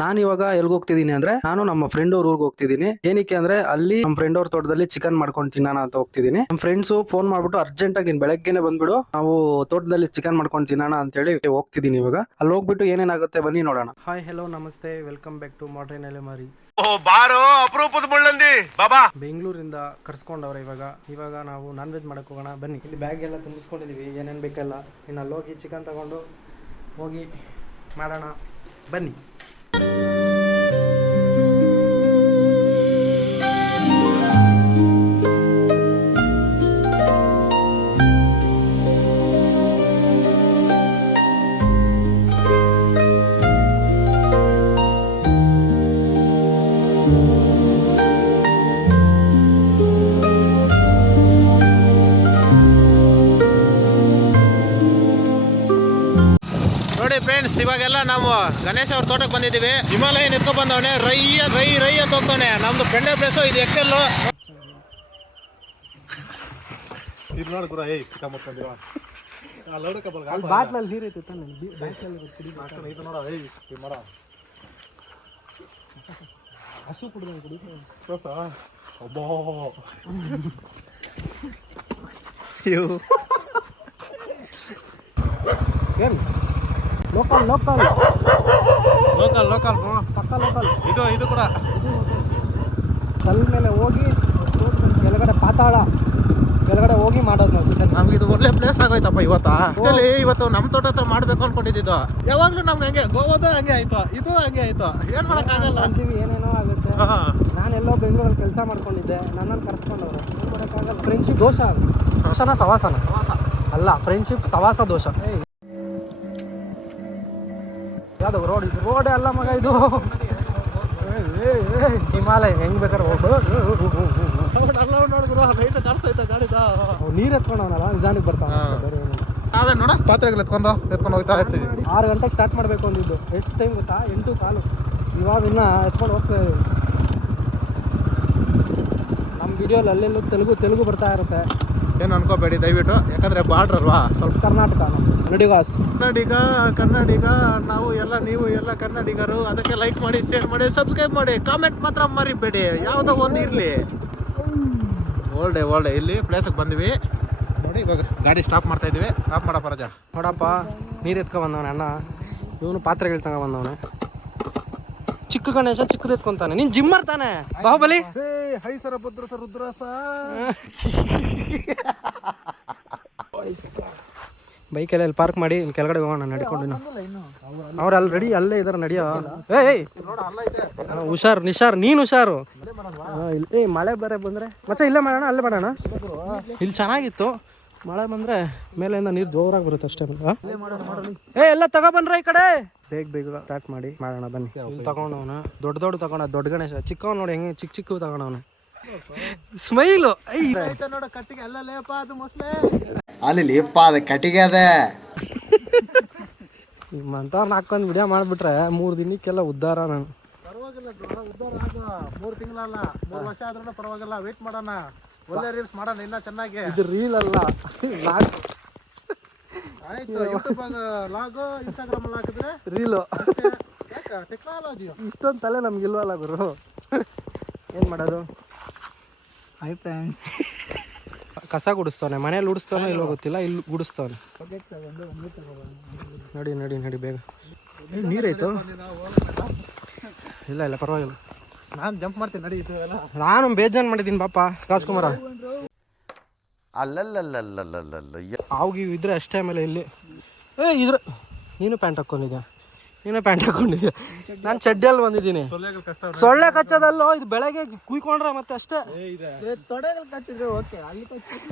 ನಾನು ಇವಾಗ ಎಲ್ಗೆ ಹೋಗ್ತಿದೀನಿ ಅಂದ್ರೆ ನಾನು ನಮ್ಮ ಫ್ರೆಂಡ್ ಅವ್ರ ಊರಿಗೆ ಹೋಗ್ತಿದೀನಿ. ಏನಕ್ಕೆ ಅಂದ್ರೆ ಅಲ್ಲಿ ನಮ್ಮ ಫ್ರೆಂಡ್ ಅವ್ರ ತೋಟದಲ್ಲಿ ಚಿಕನ್ ಮಾಡ್ಕೊಂಡು ತಿನ್ನೋಣ ಅಂತ ಹೋಗ್ತಿದೀನಿ. ನಮ್ಮ ಫ್ರೆಂಡ್ಸ್ ಫೋನ್ ಮಾಡ್ಬಿಟ್ಟು ಅರ್ಜೆಂಟ್ ಆಗಿ ನೀನ್ ಬೆಳಗ್ಗೆನೆ ಬಂದ್ಬಿಡು, ನಾವು ತೋಟದಲ್ಲಿ ಚಿಕನ್ ಮಾಡ್ಕೊಂಡು ತಿನ್ನೋಣ ಅಂತ ಹೇಳಿ ಹೋಗ್ತಿದೀನಿ. ಇವಾಗ ಅಲ್ಲಿ ಹೋಗ್ಬಿಟ್ಟು ಏನೇನಾಗುತ್ತೆ ಬನ್ನಿ ನೋಡೋಣ. ಹಾಯ್ ಹಲೋ ನಮಸ್ತೆ, ವೆಲ್ಕಮ್ ಬ್ಯಾಕ್ ಟು ಮಾಡ್ರನ್ ಎಲೆಮಾರಿ. ಬಾರೋ ಅಪರೂಪದ ಮುಳ್ಳಂದಿ ಬಾಬಾ. ಬೆಂಗಳೂರಿಂದ ಕರ್ಸ್ಕೊಂಡವ್ರೆ. ಇವಾಗ ನಾವು ನಾನ್ ವೆಜ್ ಮಾಡಕ್ ಹೋಗೋಣ ಬನ್ನಿ. ಇಲ್ಲಿ ಬ್ಯಾಗ್ ಎಲ್ಲ ತುಂಬಿಸ್ಕೊಂಡಿದೀವಿ, ಏನೇನ್ ಬೇಕಲ್ಲ. ಇನ್ನು ಅಲ್ಲಿ ಹೋಗಿ ಚಿಕನ್ ತಗೊಂಡು ಹೋಗಿ ಮಾಡೋಣ ಬನ್ನಿ. ನೋಡಿ ಫ್ರೆಂಡ್ಸ್, ಇವಾಗೆಲ್ಲ ನಾವು ಗಣೇಶ್ ಅವ್ರ ತೋಟಕ್ಕೆ ಬಂದಿದ್ದೀವಿ. ಹಿಮಾಲಯನ್ ಎತ್ಕೊಂಡ್ ಬಂದವನೆ, ರೈ ರೈ ರೈ ಅಂತ ಹೋಗ್ತಾನೆ. ನಮ್ದು ಫ್ರೆಂಡ್ ಪ್ಲೇಸು ಇದು. ಎಕ್ಸೆಲ್ ಇದು ನೋಡಿ ಗುರ. ಬಾಟ್ಲಲ್ಲಿ ನೀರು ಐತೆ ತಾನೆ, ಇದು ನೋಡ. ಮರ ಹಸು ಕುಡಿದ ಕುಡಿ ಒಬ್ಬೋ ಏನು ಲೋಕಲ್ ಲೋಕಲ್ ಲೋಕಲ್ ಲೋಕಲ್ ಪಕ್ಕ ಲೋಕಲ್. ಇದು ಕೂಡ ಕಲ್ ಮೇಲೆ ಹೋಗಿ ಕೆಳಗಡೆ ಪಾತಾಳ ಕೆಳಗಡೆ ಹೋಗಿ ಮಾಡೋದು ನಾವು ಚಿಕನ್. ನಮ್ಗೆ ಇದು ಒಳ್ಳೆ ಪ್ಲೇಸ್ ಆಗೋಯ್ತಪ್ಪ ಇವತ್ತು. ಆಕ್ಚುಲಿ ಇವತ್ತು ನಮ್ಮ ತೋಟ ಹತ್ರ ಮಾಡ್ಬೇಕು ಅನ್ಕೊಂಡಿದ್ದು. ಯಾವಾಗ್ಲೂ ನಮ್ಗೆ ಹಂಗೆ ಗೋವಾದ ಹಂಗೆ ಆಯ್ತು, ಇದು ಹಂಗೆ ಆಯ್ತು. ಏನ್ ಮಾಡಕ್ ಆಗಲ್ಲ, ಏನೇನೋ ಆಗುತ್ತೆ. ನಾನೆಲ್ಲೋ ಬೆಂಗಳೂರಲ್ಲಿ ಕೆಲಸ ಮಾಡ್ಕೊಂಡಿದ್ದೆ, ನನ್ನನ್ನು ಕರ್ಸ್ಕೊಂಡವ್ರೆ. ಏನು ಮಾಡೋಕ್ಕಾಗಲ್ಲ. ಫ್ರೆಂಡ್ಶಿಪ್ ದೋಷ ಅದು. ದೋಷನ ಸವಾಸನ ಅಲ್ಲ, ಫ್ರೆಂಡ್ಶಿಪ್ ಸವಾಸ ದೋಷ. ಯಾವ್ದು ರೋಡ್ ಅಲ್ಲ ಮಗ ಇದು. ಹಿಮಾಲಯ ಹೆಂಗ್ ಬೇಕಾದ್ರೆ ನೀರ್ ಎತ್ಕೊಂಡವನಲ್ಲ ನಿಧಾನಕ್ಕೆ ಬರ್ತಾವ. ನಾವೇ ನೋಡ ಪಾತ್ರೆಗಳು ಎತ್ಕೊಂಡು ಹೋಗ್ತಾ ಇರ್ತೀವಿ. 6 ಗಂಟೆಗೆ ಸ್ಟಾರ್ಟ್ ಮಾಡಬೇಕು ಅಂದಿದ್ದು. ಎಷ್ಟು ಟೈಮ್ ಗೊತ್ತಾ? 8 ಕಾಲು. ಇವಾಗ ಇನ್ನ ಎತ್ಕೊಂಡು ಹೋಗ್ತಾ ಇದ್ದೀವಿ. ನಮ್ಮ ವಿಡಿಯೋಲಿ ಅಲ್ಲೆಲ್ಲೂ ತೆಲುಗು ಬರ್ತಾ ಇರುತ್ತೆ. ಏನು ಅನ್ಕೋಬೇಡಿ ದಯವಿಟ್ಟು, ಯಾಕಂದ್ರೆ ಬಾರ್ಡ್ರ್ ಅಲ್ವಾ ಸ್ವಲ್ಪ. ಕರ್ನಾಟಕ ಕನ್ನಡಿಗ ನಾವು ಎಲ್ಲ, ನೀವು ಎಲ್ಲ ಕನ್ನಡಿಗರು. ಅದಕ್ಕೆ ಲೈಕ್ ಮಾಡಿ, ಶೇರ್ ಮಾಡಿ, ಸಬ್ಸ್ಕ್ರೈಬ್ ಮಾಡಿ, ಕಾಮೆಂಟ್ ಮಾತ್ರ ಮರಿಬೇಡಿ. ಯಾವುದೋ ಒಂದು ಇರಲಿ. ಒಳ್ಳೆ ಇಲ್ಲಿ ಪ್ಲೇಸಿಗೆ ಬಂದ್ವಿ ನೋಡಿ. ಇವಾಗ ಗಾಡಿ ಸ್ಟಾಪ್ ಮಾಡ್ತಾ ಇದೀವಿ. ಸ್ಟಾಪ್ ಮಾಡಪ್ಪ ರಜಾ. ನೋಡಪ್ಪ, ನೀರು ಎತ್ಕೊ ಬಂದವನೆ ಅಣ್ಣ. ಇವನು ಪಾತ್ರೆಗಳು ತಗೊ ಬಂದವನೆ. ಚಿಕ್ಕ ಗಣೇಶ ಚಿಕ್ಕದು ಎತ್ಕೊಂತಾನೆ. ನೀನ್ ಜಿಮ್ ಮಾಡ್ತಾನೆ ಬಾಹುಬಲಿ. ಹೈಸರ ಭದ್ರಸ ರುದ್ರಸ. ಬೈಕೆಲ್ಲ ಇಲ್ಲಿ ಪಾರ್ಕ್ ಮಾಡಿ ಇಲ್ಲಿ ಕೆಳಗಡೆ ಹೋಗೋಣ ನಡ್ಕೊಂಡು. ಅವ್ರು ಅಲ್ಲಿ ರೆಡಿ ಅಲ್ಲೇ ಇದಾರೆ, ನಡಿಯೋ. ಹುಷಾರು ನಿಶಾರ್, ನೀನು ಹುಷಾರು. ಮಳೆ ಬೇರೆ ಬಂದ್ರೆ ಮತ್ತೆ ಇಲ್ಲೇ ಮಾಡೋಣ, ಅಲ್ಲೇ ಮಾಡೋಣ. ಇಲ್ಲಿ ಚೆನ್ನಾಗಿತ್ತು. ಮಳೆ ಬಂದ್ರೆ ಮೇಲೆಯಿಂದ ನೀರು ಜೋರಾಗಿ ಬರುತ್ತೆ ಅಷ್ಟೇ. ಎಲ್ಲ ತಗೊಬನ್ರ ಈ ಕಡೆ. ಬೇಗ ಸ್ಟಾರ್ಟ್ ಮಾಡಿ ಮಾಡೋಣ ಬನ್ನಿ. ತಗೊಂಡವನ ದೊಡ್ಡ ತಗೊಂಡ ಗಣೇಶ. ಚಿಕ್ಕವ್ ನೋಡಿ ಹೆಂಗೆ ಚಿಕ್ಕ ತಗೊಂಡವನ. ಸ್ಮೈಲು ನೋಡ ಕಟ್ಟಿಗೆ ಅಲ್ಲ ಲೇಪ, ಅದು ಮೊಸಳೆ ಅಲ್ಲಿ ಲೇಪ, ಅದು ಕಟ್ಟಿಗೆ ಅದ. ನಿಮ್ಮಂತವ್ರನ್ನ ಹಾಕೊಂಡ್ ವಿಡಿಯೋ ಮಾಡ್ಬಿಟ್ರೆ 3 ದಿನಕ್ಕೆಲ್ಲ ಉದ್ಧಾರ. ನಾನು ಪರವಾಗಿಲ್ಲ ಉದ್ಧಾರ ಆಗ 3 ತಿಂಗಳಲ್ಲ 3 ವರ್ಷ ಆದ್ರೂ ಪರವಾಗಿಲ್ಲ. ವೇಟ್ ಮಾಡೋಣ, ಒಳ್ಳೆ ರೀಲ್ಸ್ ಮಾಡೋಣ ಇನ್ನ ಚೆನ್ನಾಗಿ. ಇದು ರೀಲ್ ಅಲ್ಲ, ಆಯ್ತು. ಯೂಟ್ಯೂಬ್ ಲಾಗು, ಇನ್ಸ್ಟಾಗ್ರಾಮ್ ಅಲ್ಲಿ ಹಾಕಿದ್ರೆ ರೀಲು. ಟೆಕ್ನಾಲಜಿ ಇಷ್ಟೊಂದು ತಲೆ ನಮ್ಗಿಲ್ವಲ್ಲ ಗುರು. ಏನ್ ಮಾಡೋದು? ಕಸ ಗುಡಿಸ್ತವನೆ, ಮನೇಲಿ ಉಡಿಸ್ತವನೋ ಇಲ್ವೋ ಗೊತ್ತಿಲ್ಲ. ಇಲ್ಲಿ ಗುಡಿಸ್ತವನೆ. ನಡಿ ಬೇಗ. ನೀರಾಯ್ತು. ಇಲ್ಲ ಪರವಾಗಿಲ್ಲ, ನಾನು ಜಂಪ್ ಮಾಡ್ತೀನಿ ನಡಿ. ಇದು ಎಲ್ಲ ನಾನು ಬೇಜಾನ್ ಮಾಡಿದ್ದೀನಿ ಪಾಪ ರಾಜ್ಕುಮಾರ. ಆಗಿ ಇದ್ರೆ ಅಷ್ಟೇ. ಆಮೇಲೆ ಇಲ್ಲಿ ನೀನು ಪ್ಯಾಂಟ್ ಹಾಕೊಂಡಿದ್ಯಾ? ನಾನು ಚಡ್ಡಿಯಲ್ಲಿ ಬಂದಿದ್ದೀನಿ. ಸೊಳ್ಳೆ ಕಚ್ಚೋದಲ್ಲೋ, ಇದು ಬೆಳಗ್ಗೆ ಕುಯ್ಕೊಂಡ್ರೆ ಮತ್ತೆ ಅಷ್ಟೇ.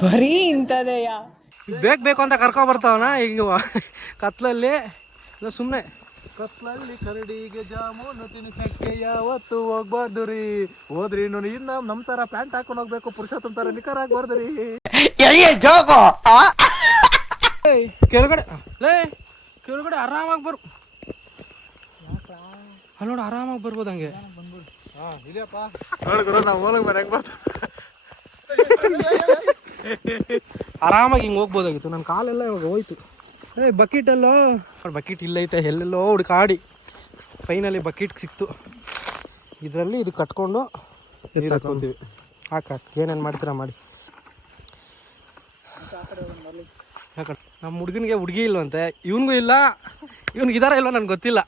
ಬರೀ ಇಂಥದೆಯಾ? ಬೇಕು ಅಂತ ಕರ್ಕೊ ಬರ್ತಾವನ ಈಗ ಕತ್ಲಲ್ಲಿ. ಇಲ್ಲ ಸುಮ್ಮನೆ ಕತ್ಲಲ್ಲಿ ಕರಡಿಗೆ ಜಾಮೂನು ತಿನ್ನಿಸಕ್ಕೆ ಯಾವತ್ತು ಹೋಗ್ಬಾರ್ದು ರೀ. ಹೋದ್ರಿ ಇನ್ನು ನಮ್ ತರ ಪ್ಯಾಂಟ್ ಹಾಕೊಂಡು ಹೋಗ್ಬೇಕು, ಪುರುಷೋತ್ತಮ ತರ ನಿಖರ ಆಗ್ಬಾರ್ದು ರೀ. ಕೆಳಗಡೆ ಆರಾಮಾಗಿ ಅಲ್ಲಿ ನೋಡಿ, ಆರಾಮಾಗಿ ಬರ್ಬೋದು ಹಂಗೆ. ಆರಾಮಾಗಿ ಹಿಂಗೆ ಹೋಗ್ಬೋದಾಗಿತ್ತು. ನನ್ನ ಕಾಲೆಲ್ಲ ಇವಾಗ ಹೋಯ್ತು. ಬಕೆಟಲ್ಲೋ ಬಕೆಟ್ ಇಲ್ಲೈತೆ, ಎಲ್ಲೆಲ್ಲೋ ಹುಡುಕಾಡಿ ಫೈನಲಿ ಬಕೆಟ್ ಸಿಕ್ತು. ಇದರಲ್ಲಿ ಇದು ಕಟ್ಕೊಂಡು ನೀರು ಹಾಕ್ಕೊಂತೀವಿ. ಹಾಕು ಏನೇನು ಮಾಡ್ತೀರಾ ಮಾಡಿ. ಯಾಕಂದ್ರೆ ನಮ್ಮ ಹುಡುಗನಿಗೆ ಹುಡುಗಿ ಇಲ್ವಂತೆ, ಇವನಿಗೂ ಇಲ್ಲ, ಇವ್ನಿಗೆ ಇದಾರ ಇಲ್ವ ನನಗೆ ಗೊತ್ತಿಲ್ಲ.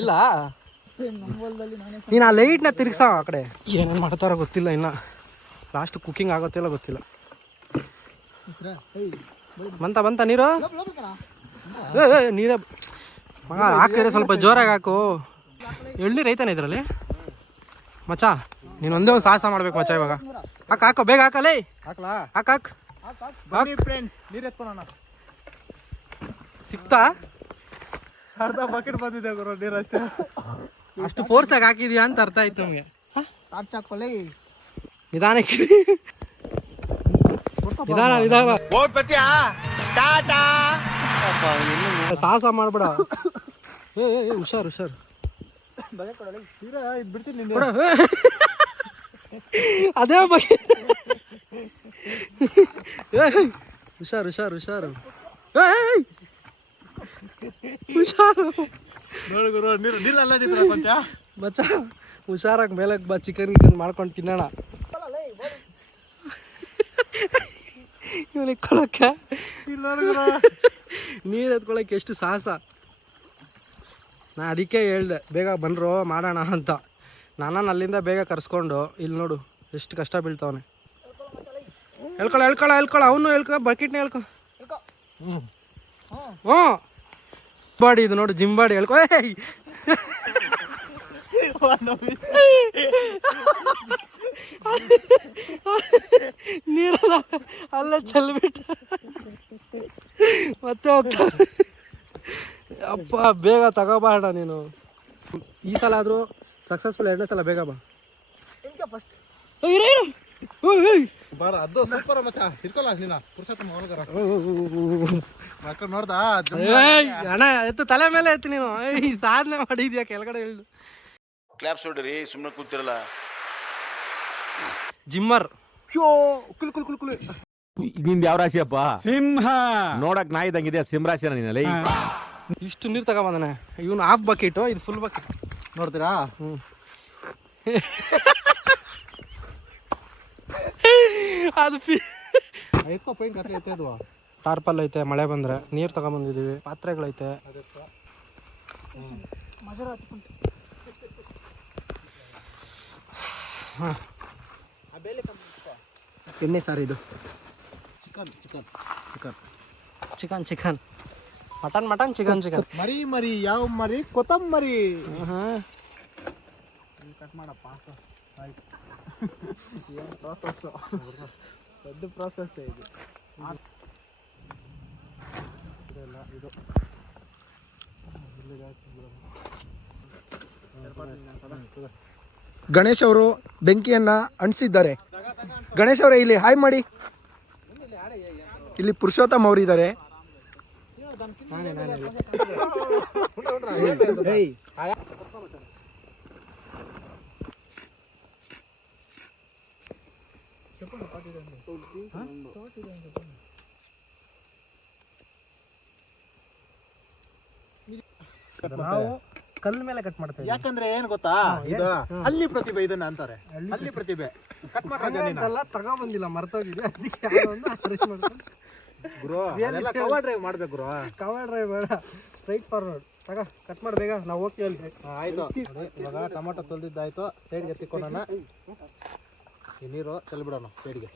ಇಲ್ಲ ನೀನು ಆ ಲೈಟ್ನ ತಿರ್ಗ್ಸ ಆ ಕಡೆ. ಏನೇನು ಮಾಡ್ತಾರೋ ಗೊತ್ತಿಲ್ಲ, ಇನ್ನು ಲಾಸ್ಟ್ ಕುಕ್ಕಿಂಗ್ ಆಗುತ್ತಿಲ್ಲ ಗೊತ್ತಿಲ್ಲ. ಬಂತ ನೀರು ನೀರೇ ಮಗ ಹಾಕಿದ್ರೆ ಸ್ವಲ್ಪ ಜೋರಾಗಿ ಹಾಕು. ಎಳ್ನೀರು ಐತಾನೆ ಇದರಲ್ಲಿ ಮಚ್ಚ. ನೀನು ಒಂದೇ ಒಂದು ಸಾಹಸ ಮಾಡ್ಬೇಕು ಮಚ್ಚ ಇವಾಗ. ಹಾಕು ಬೇಗ ಹಾಕಲೇ. ಹಾಕ್ಲಾ? ಹಾಕು ಫ್ರೆಂಡ್ಸ್, ನೀರು ಎತ್ಕೊಳ್ಳೋಣ. ಸಿಕ್ತಾ? ಅರ್ಧ ಬಕೆಟ್ ಬಂದಿದೆ ಗುರು ನೀರು ಅಷ್ಟೇ. ಅಷ್ಟು ಫೋರ್ಸಾಗಿ ಹಾಕಿದ್ಯಾ ಅಂತ ಅರ್ಥ ಆಯ್ತು ನಮಗೆ. ನಿಧಾನಕ್ಕೆ ನಿಧಾನ ಸಾಹಸ ಮಾಡ್ಬೇಡ. ಹುಷಾರು ಅದೇ ಬಗ್ಗೆ. ಹುಷಾರು ಹುಷಾರು ನೋಡಿ ಗುರು, ನೀರಲ್ಲ ಕೊಂಚ ಮಚ್ಚ. ಹುಷಾರಾಗಿ ಮೇಲೆ ಬಾ, ಚಿಕನ್ ಮಾಡ್ಕೊಂಡು ತಿನ್ನೋಣ. ಇವನಿಗೆ ಕೊಳಕ್ಕೆ ನೀರು ಎತ್ಕೊಳಕ್ಕೆ ಎಷ್ಟು ಸಾಹಸ. ನಾ ಅದಕ್ಕೆ ಹೇಳ್ದೆ ಬೇಗ ಬನ್ರೋ ಮಾಡೋಣ ಅಂತ. ನಾನು ಅಲ್ಲಿಂದ ಬೇಗ ಕರ್ಸ್ಕೊಂಡು ಇಲ್ಲಿ ನೋಡು ಎಷ್ಟು ಕಷ್ಟ ಬೀಳ್ತಾವನೆ. ಹೇಳ್ಕೊಳ ಅವನು ಹೇಳ್ಕೊ, ಬಕೆಟ್ನ ಹೇಳ್ಕೊ. ಹ್ಞೂ ಬಾಡಿ ಇದು ನೋಡು, ಜಿಂಬಾಡಿ ಹೇಳ್ಕೊ. ನೀರಲ್ಲ ಅಲ್ಲೇ ಚೆಲ್ಬಿಟ್ಟ ಮತ್ತೆ ಹೋಗ್ತಾರೆ. ಅಪ್ಪ ಬೇಗ ತಗೋಬಾಡ ನೀನು. ಈ ಸಲ ಆದರೂ ಸಕ್ಸಸ್ಫುಲ್. 2ನೇ ಸಲ ಬೇಗ ಬಾ. ಬಾರ ಅದು ಸೂಪರ್ ಮಚ್ಚ. ಇರ್ಕೊಲ್ಲ ನೀನ ಪುರುಷೋತ್ತಮ ಹೊರಗರ ಮಾಡ್ಕೊಂಡು ನೋಡ್ದಾ? ಅಣ್ಣ ಎತ್ತು, ತಲೆ ಮೇಲೆ ಎತ್ತು ನೀನು. ಈ ಸಾಧನೆ ಮಾಡಿದ್ಯಾ ಕೆಳಗಡೆ ಹೇಳು. ಕ್ಲಾಪ್ಸ್ ಹೊಡ್ರಿ, ಸುಮ್ಮನೆ ಕೂತಿರಲ್ಲ. ಜಿಮ್ಮರ್ ನಿಂದ ಯಾವ ರಾಶಿಯಪ್ಪ? ಸಿಂಹ. ನೋಡಕ್ ನಾಯಿ ಇದ್ದಂಗಿದೆ, ಸಿಂಹ ರಾಶಿನ ನೀನಲ್ಲಿ. ಇಷ್ಟು ನೀರು ತಗೊಬಂದಾನೆ ಇವನು. ಹಾಫ್ ಬಕೆಟು, ಇದು ಫುಲ್ ಬಕೆಟ್. ನೋಡ್ತೀರಾ? ಅದು ಎತ್ಕೋ ಪೈಂಟ್ ಕಟ್ಲೆ ಎತ್ತದ್ವಾ. ಟಾರ್ಪಲ್ ಐತೆ, ಮಳೆ ಬಂದ್ರೆ ನೀರು ತಗೊಂಬಂದಿದ್ದೀವಿ. ಪಾತ್ರೆಗಳೈತೆ. ಎಣ್ಣೆ ಸಾರು ಇದು. ಚಿಕನ್ ಮಟನ್ ಚಿಕನ್ ಮರಿ ಯಾವ ಮರಿ? ಕೊತ್ತಂಬರಿ. ಕಟ್ ಮಾಡಪ್ಪ. ಏನು ಪ್ರಾಸೆಸ್? ದೊಡ್ಡ ಪ್ರಾಸೆಸ್ ಇದು. ಇದು ಗಣೇಶ್ ಅವರು ಬೆಂಕಿಯನ್ನ ಅಂಟಿಸಿದ್ದಾರೆ. ಗಣೇಶ್ ಅವರೇ ಇಲ್ಲಿ ಹಾಯ್ ಮಾಡಿ. ಇಲ್ಲಿ ಪುರುಷೋತ್ತಮ್ ಅವರು ಇದ್ದಾರೆ. ನಾವು ಕಲ್ಲು ಮೇಲೆ ಕಟ್ ಮಾಡ್ತೇವೆ. ಯಾಕಂದ್ರೆ ಏನ್ ಗೊತ್ತಾ, ಇದು ಅಲ್ಲಿ ಪ್ರತಿಭೆ ಇದನ್ನ ಅಂತಾರೆ. ಅಲ್ಲಿ ಪ್ರತಿಭೆ ಕಟ್ ಮಾಡ್ತಾಲ್ಲ, ತಗೊಂಬಂದಿಲ್ಲ, ಮರ್ತೋಗಿದೆ. ಅದಕ್ಕೆ ಗುರು ಅದೆಲ್ಲ ಕವರ್ ಡ್ರೈವ್ ಮಾಡ್ಬೇಕು ಗುರು. ಕವರ್ ಡ್ರೈವ್ ಬೇಡ, ಸ್ಟ್ರೈಟ್ ಫಾರ್ವರ್ಡ್ ತಗ. ಕಟ್ ಮಾಡಿ ಬೇಗ, ನಾವು ಹೋಗ್ತೀವಿ ಅಲ್ಲಿ. ಆಯ್ತು. ಇವಾಗ ಟೊಮೊಟೊ ತೊಳೆದಿದ್ದಾಯ್ತು, ಸೈಡ್ಗೆ ಎತ್ತಿಕೊಳ್ಳೋಣ. ಈ ನೀರು ಚೆಲ್ಬಿಡೋಣ ಸೈಡ್ಗೆ.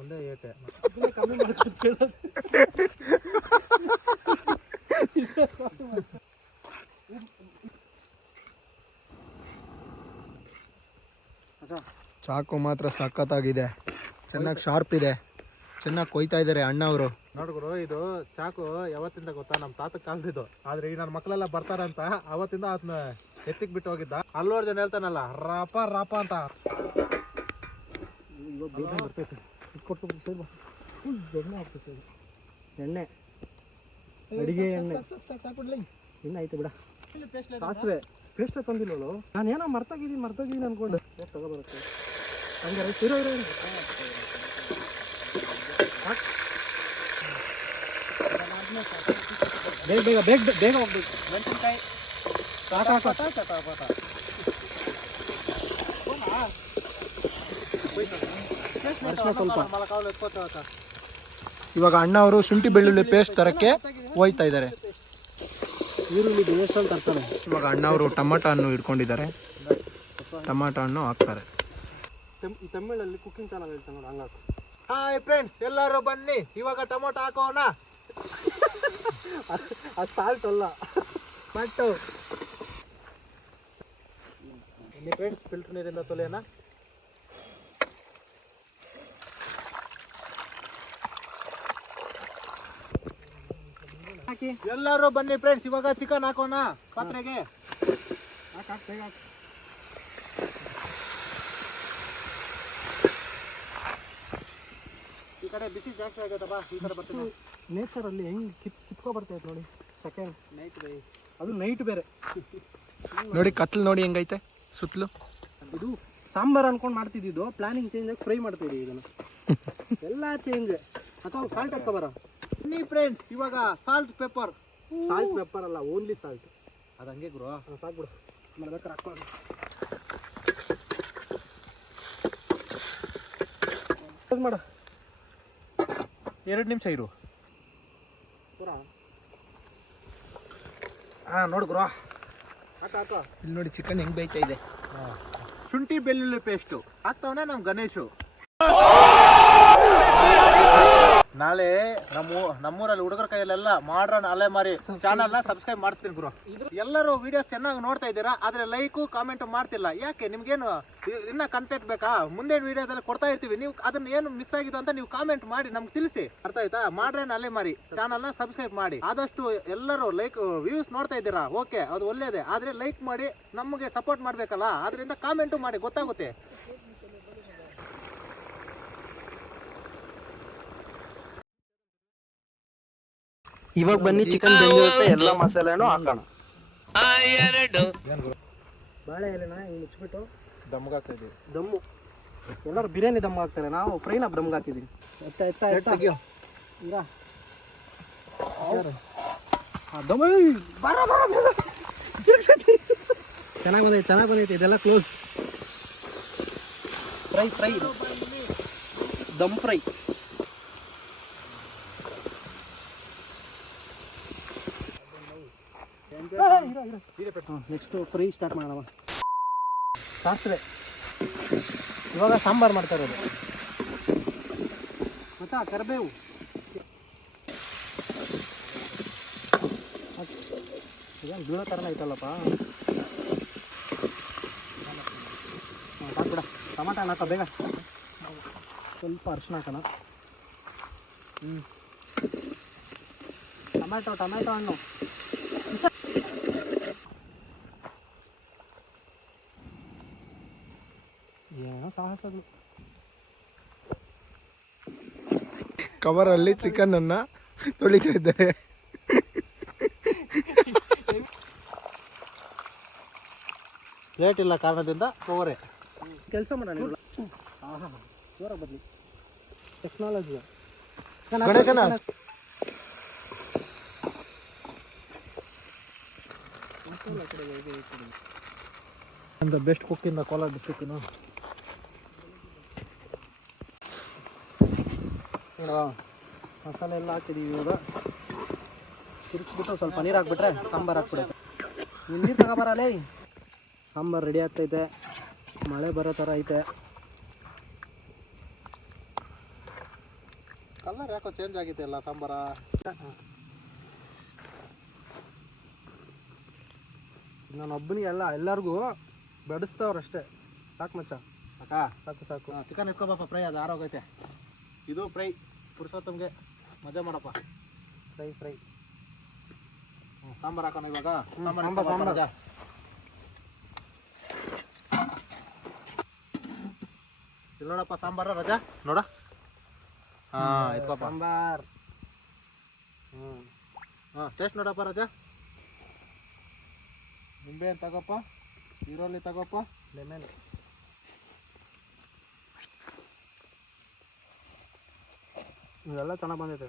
ಒಂದೇ ಏಟೆ ಚಾಕು ಮಾತ್ರ ಸಖತ್ತಾಗಿದೆ, ಚೆನ್ನಾಗಿ ಶಾರ್ಪ್ ಇದೆ, ಚೆನ್ನಾಗಿ ಕೊಯ್ತಾ ಇದ್ದಾರೆ ಅಣ್ಣ ಅವರು. ನೋಡ್ಗುರು, ಇದು ಚಾಕು ಯಾವತ್ತಿಂದ ಗೊತ್ತಾ, ನಮ್ಮ ತಾತ ಕಾಲದಿದ್ದು. ಆದ್ರೆ ಈ ನನ್ನ ಮಕ್ಕಳೆಲ್ಲ ಬರ್ತಾರಂತ ಅವತ್ತಿಂದ ಅದನ್ನ ಎತ್ತಿಕ್ ಬಿಟ್ಟು ಹೋಗಿದ್ದ. ಅಲ್ಲೋರ್ ಜನ ಹೇಳ್ತಾನಲ್ಲ ರಾಪ ರಾಪ ಅಂತ. ಎಣ್ಣೆ, ಅಡಿಗೆ ಎಣ್ಣೆ ಇನ್ನ ಐತೆ ಬಿಡ. ಸಾಸಿವೆ ಪೇಸ್ಟ್ ತಂದಿಲ್ಲವಳು. ನಾನು ಏನೋ ಮರ್ತೋಗಿದ್ದೀನಿ ಅನ್ಕೊಂಡು ತಗೋಬರುತ್ತೆ. ಹಂಗಾರೆ ಇರೋ ಬೇಗ ಬೇಗ ಬೇಗ ಬೇಗ ಹೋಗ್ಬೇಕು. ಮೆಣಸಿನ್ಕಾಯಿ ಸಾಕಾಕ ಸ್ವಲ್ಪ. ಇವಾಗ ಅಣ್ಣ ಅವರು ಶುಂಠಿ ಬೆಳ್ಳುಳ್ಳಿ ಪೇಸ್ಟ್ ತರಕ್ಕೆ ಹೋಯ್ತಾ ಇದ್ದಾರೆ. ಈರುಳ್ಳಿ ಎಷ್ಟೊಂದು ತರ್ತಾರೆ. ಇವಾಗ ಅಣ್ಣ ಅವರು ಟೊಮಾಟೊ ಹಣ್ಣು ಇಟ್ಕೊಂಡಿದ್ದಾರೆ. ಟೊಮಾಟೊ ಹಣ್ಣು ಹಾಕ್ತಾರೆ. ತಮಿಳಲ್ಲಿ ಕುಕಿಂಗ್ ಚಾನಲ್ ಹೇಳ್ತಾರೆ ನೋಡಿ, ಹಂಗಾಕು. ಹಾಯ್ ಫ್ರೆಂಡ್ಸ್, ಎಲ್ಲರೂ ಬನ್ನಿ ಇವಾಗ ಟೊಮೊಟೊ ಹಾಕೋಣ. ಅದು ಸಾಲ್ಟ್ ಅಲ್ಲ, ಟೊಮ್ಯಾಟೊ. ಬನ್ನಿ ಫ್ರೆಂಡ್ಸ್, ಫಿಲ್ಟರ್ ನೀರಿಂದ ತೊಳೆಯೋಣ. ಎಲ್ಲರೂ ಬನ್ನಿ ಫ್ರೆಂಡ್ಸ್, ಇವಾಗ ಚಿಕನ್ ಹಾಕೋಣ ಪಾತ್ರೆಗೆ. ಈ ಕಡೆ ಬಿಸಿ ಜಾಸ್ತಿ ಆಗೈತಪ್ಪ, ಈ ಕಡೆ ಬರ್ತೀನಿ. ನೇಚರಲ್ಲಿ ಹೆಂಗೆ ಕಿತ್ಕೊ ಬರ್ತೈತೆ ನೋಡಿ. ಸೆಕೆಂಡ್ ನೈಟ್ ಬೈ, ಅದು ನೈಟ್ ಬೇರೆ ನೋಡಿ ಕತ್ಲು ನೋಡಿ ಹೆಂಗೈತೆ ಸುತ್ತಲೂ. ಇದು ಸಾಂಬಾರ್ ಅನ್ಕೊಂಡು ಮಾಡ್ತಿದ್ದು, ಪ್ಲಾನಿಂಗ್ ಚೇಂಜ್ ಆಗಿ ಫ್ರೈ ಮಾಡ್ತೀವಿ ಇದನ್ನು. ಎಲ್ಲ ಚೇಂಜ್. ಅಥವಾ ಸಾಲ್ಟ್ ಹಾಕೋಬಾರ. ಬನ್ನಿ ಫ್ರೆಂಡ್ಸ್, ಇವಾಗ ಸಾಲ್ಟ್ ಪೆಪ್ಪರ್. ಸಾಲ್ಟ್ ಪೆಪ್ಪರ್ ಅಲ್ಲ, ಓನ್ಲಿ ಸಾಲ್ಟ್. ಅದು ಹಂಗೆ ಗುರು, ಸಾಕ್ಬಿಡು. ಮಾಡ್ಬೇಕಾರೆ ಹಾಕೊಳ್ಳೋಣ. ಮಾಡು 2 ನಿಮಿಷ ಇರು. ಪೂರ ನೋಡು ಗುರು, ಹಾಕ. ಇಲ್ಲಿ ನೋಡಿ ಚಿಕನ್ ಹೆಂಗ್ ಬೇಯ್ತಾ ಇದೆ. ಶುಂಠಿ ಬೆಳ್ಳುಳ್ಳಿ ಪೇಸ್ಟು ಹಾಕ್ತವನೆ ನಮ್ ಗಣೇಶು. ನಾಳೆ ನಮ್ಮೂರಲ್ಲಿ ಹುಡುಗರ ಕೈಯಲ್ಲೆಲ್ಲ ಮಾಡ್ರನ್ ಅಲೆ ಮಾರಿ ಚಾನಲ್ ನ ಸಬ್ಸ್ಕ್ರೈಬ್ ಮಾಡಿಸ್ತೀನಿ ಗುರು. ಎಲ್ಲರೂ ವಿಡಿಯೋಸ್ ಚೆನ್ನಾಗಿ ನೋಡ್ತಾ ಇದ್ದೀರಾ, ಆದ್ರೆ ಲೈಕು ಕಾಮೆಂಟ್ ಮಾಡ್ತಿಲ್ಲ. ಯಾಕೆ? ನಿಮ್ಗೇನು ಇನ್ನ ಕಂಟೆಂಟ್ ಬೇಕಾ? ಮುಂದೆ ವಿಡಿಯೋದಲ್ಲಿ ಕೊಡ್ತಾ ಇರ್ತೀವಿ. ನೀವು ಅದನ್ನ ಏನು ಮಿಸ್ ಆಗಿದೆ ಅಂತ ನೀವು ಕಾಮೆಂಟ್ ಮಾಡಿ ನಮ್ಗೆ ತಿಳಿಸಿ. ಅರ್ಥ ಆಯ್ತಾ? ಮಾಡ್ರನ್ ಅಲೆ ಮಾರಿ ಚಾನಲ್ ನ ಸಬ್ಸ್ಕ್ರೈಬ್ ಮಾಡಿ. ಆದಷ್ಟು ಎಲ್ಲರೂ ಲೈಕ್ ವ್ಯೂಸ್ ನೋಡ್ತಾ ಇದ್ದೀರಾ, ಓಕೆ, ಅದು ಒಳ್ಳೇದೇ. ಆದ್ರೆ ಲೈಕ್ ಮಾಡಿ ನಮಗೆ ಸಪೋರ್ಟ್ ಮಾಡ್ಬೇಕಲ್ಲ, ಆದ್ರಿಂದ ಕಾಮೆಂಟು ಮಾಡಿ, ಗೊತ್ತಾಗುತ್ತೆ. ಇವಾಗ ಬನ್ನಿ, ಚಿಕನ್ ಬೆಂದಿರುತ್ತೆ, ಎಲ್ಲ ಮಸಾಲೆನೂ ಹಾಕೋಣ. ಬಾಳೆ ಎಲೆನ ಹಿಂಗೆ ಮುಚ್ಚಿಬಿಟ್ಟು ದಮ್ಗಾಗ್ತಾ ಇದೀವಿ. ದಮ್ಮು. ಎಲ್ಲರೂ ಬಿರಿಯಾನಿ ದಮ್ ಹಾಕ್ತಾರೆ, ನಾವು ಫ್ರೈನ ದಮ್ಗೆ ಹಾಕಿದ್ದೀವಿ. ಈಗ ಚೆನ್ನಾಗಿ ಬಂದೈತೆ ಇದೆಲ್ಲ. ಕ್ಲೋಸ್ ಫ್ರೈ ದಮ್ ಫ್ರೈ. ನೆಕ್ಸ್ಟ್ ಫ್ರೈ ಸ್ಟಾರ್ಟ್ ಮಾಡೋಣ. ಸಾಸಿವೆ. ಇವಾಗ ಸಾಂಬಾರು ಮಾಡ್ತಾ ಇರೋದು. ಮತ್ತೆ ಕರಿಬೇವು. ಏನು ಬೀಳೋ ಥರನೇ ಐತಲ್ಲಪ್ಪ. ಹಾಕ್ಬಿಡ. ಟಮಾಟ ಹಣ್ಣು ಹಾಕ ಬೇಗ. ಸ್ವಲ್ಪ ಅರಿಶಿನ ಹಾಕೋಣ. ಟೊಮ್ಯಾಟೊ ಹಣ್ಣು. ಏನೋ ಸಾಹಸಗಳು. ಕವರಲ್ಲಿ ಚಿಕನ್ ಅನ್ನ ತೊಳಿತಾ ಇದ್ದಾರೆ. ಲೇಟ್ ಇಲ್ಲ ಕಾರಣದಿಂದ ಓವರೇ ಕೆಲಸ ಮಾಡೋಣ. ಜೋರ ಬದಲಿ ಟೆಕ್ನಾಲಜಿ. ಗಣೇಶನ the best cook in the Kolar district. ಮಸಾಲೆ ಎಲ್ಲ ಹಾಕಿದ್ದೀವಿ. ಇವಾಗ ತಿರುಗಿಸ್ಬಿಟ್ಟು ಸ್ವಲ್ಪ ನೀರು ಹಾಕ್ಬಿಟ್ರೆ ಸಾಂಬಾರು ಹಾಕ್ಬಿಡುತ್ತೆ. ನೀರು ತಗೊಬರಲ್ಲೇ. ಸಾಂಬಾರು ರೆಡಿ ಆಗ್ತೈತೆ. ಮಳೆ ಬರೋ ಥರ ಐತೆ. ಕಲರ್ ಯಾಕೋ ಚೇಂಜ್ ಆಗಿದೆ ಅಲ್ಲ ಸಾಂಬಾರ. ನಾನು ಒಬ್ಬನಿಗೆ ಅಲ್ಲ, ಎಲ್ಲರಿಗೂ ಬಡಿಸ್ತವ್ರಷ್ಟೇ. ಸಾಕು ಮಚ್ಚ, ಅಕ್ಕಾ ಸಾಕು. ಚಿಕನ್ ಎತ್ಕೋಬಪ್ಪ, ಫ್ರೈ ಅದು ಆರೋಗೈತೆ. ಇದು ಫ್ರೈ ಪುರುಷೋತ್ತಮ್ಗೆ ಮಜಾ ಮಾಡಪ್ಪ. ಫ್ರೈ ಸಾಂಬಾರು ಹಾಕೋಣ ಇವಾಗ. ಸಾಂಬಾರು ಇಲ್ಲಿ ನೋಡಪ್ಪ, ಸಾಂಬಾರ ರಜಾ ನೋಡ. ಸಾಂಬಾರ್. ಟೇಸ್ಟ್ ನೋಡಪ್ಪ ರಜಾ. ನಿಂಬೆ ಹಣ್ಣು ತಗೋಪ್ಪ, ಈರುಳ್ಳಿ ತಗೋಪ್ಪ, ಲೆಮನ್. ಇವೆಲ್ಲ ಚೆನ್ನಾಗಿ ಬಂದೈತೆ.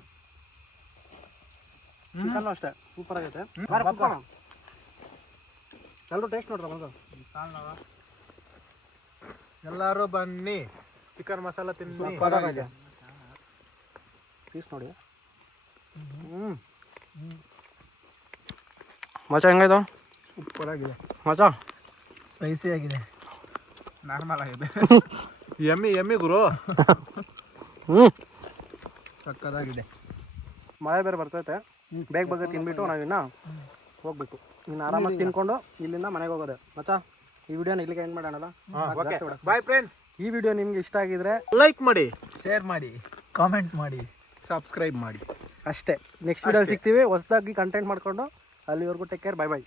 ಚಿಕನ್ ಅಷ್ಟೇ ಸೂಪರ್ ಆಗೈತೆ ಎಲ್ಲರೂ ಟೇಸ್ಟ್ ನೋಡ್ರ ಬಂದು ಎಲ್ಲರೂ ಬನ್ನಿ ಚಿಕನ್ ಮಸಾಲ ತಿನ್ನಿ. ಪೀಸ್ ನೋಡಿ. ಮಚಾ ಹೆಂಗಾಯ್ತು? ಸೂಪರ್ ಆಗಿದೆ, ಮಚಾ ಸ್ಪೈಸಿ ಆಗಿದೆ, ನಾರ್ಮಲ್ ಆಗಿದೆ. ಎಮ್ಮಿ ಗುರು. ಸಕ್ಕದಾಗಿದೆ. ಮಳೆ ಬೇರೆ ಬರ್ತೈತೆ, ಬೇಗ ಬೇಗ ತಿನ್ಬಿಟ್ಟು ನಾವಿನ್ನ ಹೋಗ್ಬೇಕು. ಇನ್ನು ಆರಾಮಾಗಿ ತಿನ್ಕೊಂಡು ಇಲ್ಲಿಂದ ಮನೆಗೆ ಹೋಗೋದೆ. ಮಚಾ ಈ ವಿಡಿಯೋನ ಇಲ್ಲಿಗೆ ಎಂಡ್ ಮಾಡೋಣ. Bye friends. ಈ ವಿಡಿಯೋ ನಿಮ್ಗೆ ಇಷ್ಟ ಆಗಿದ್ರೆ ಲೈಕ್ ಮಾಡಿ, ಶೇರ್ ಮಾಡಿ, ಕಾಮೆಂಟ್ ಮಾಡಿ, ಸಬ್ಸ್ಕ್ರೈಬ್ ಮಾಡಿ. ಅಷ್ಟೇ. ನೆಕ್ಸ್ಟ್ ವಿಡಿಯೋ ಸಿಗ್ತೀವಿ ಹೊಸದಾಗಿ ಕಂಟೆಂಟ್ ಮಾಡ್ಕೊಂಡು. ಅಲ್ಲಿವರೆಗೂ ಟೇಕ್ ಕೇರ್, ಬಾಯ್ ಬಾಯ್.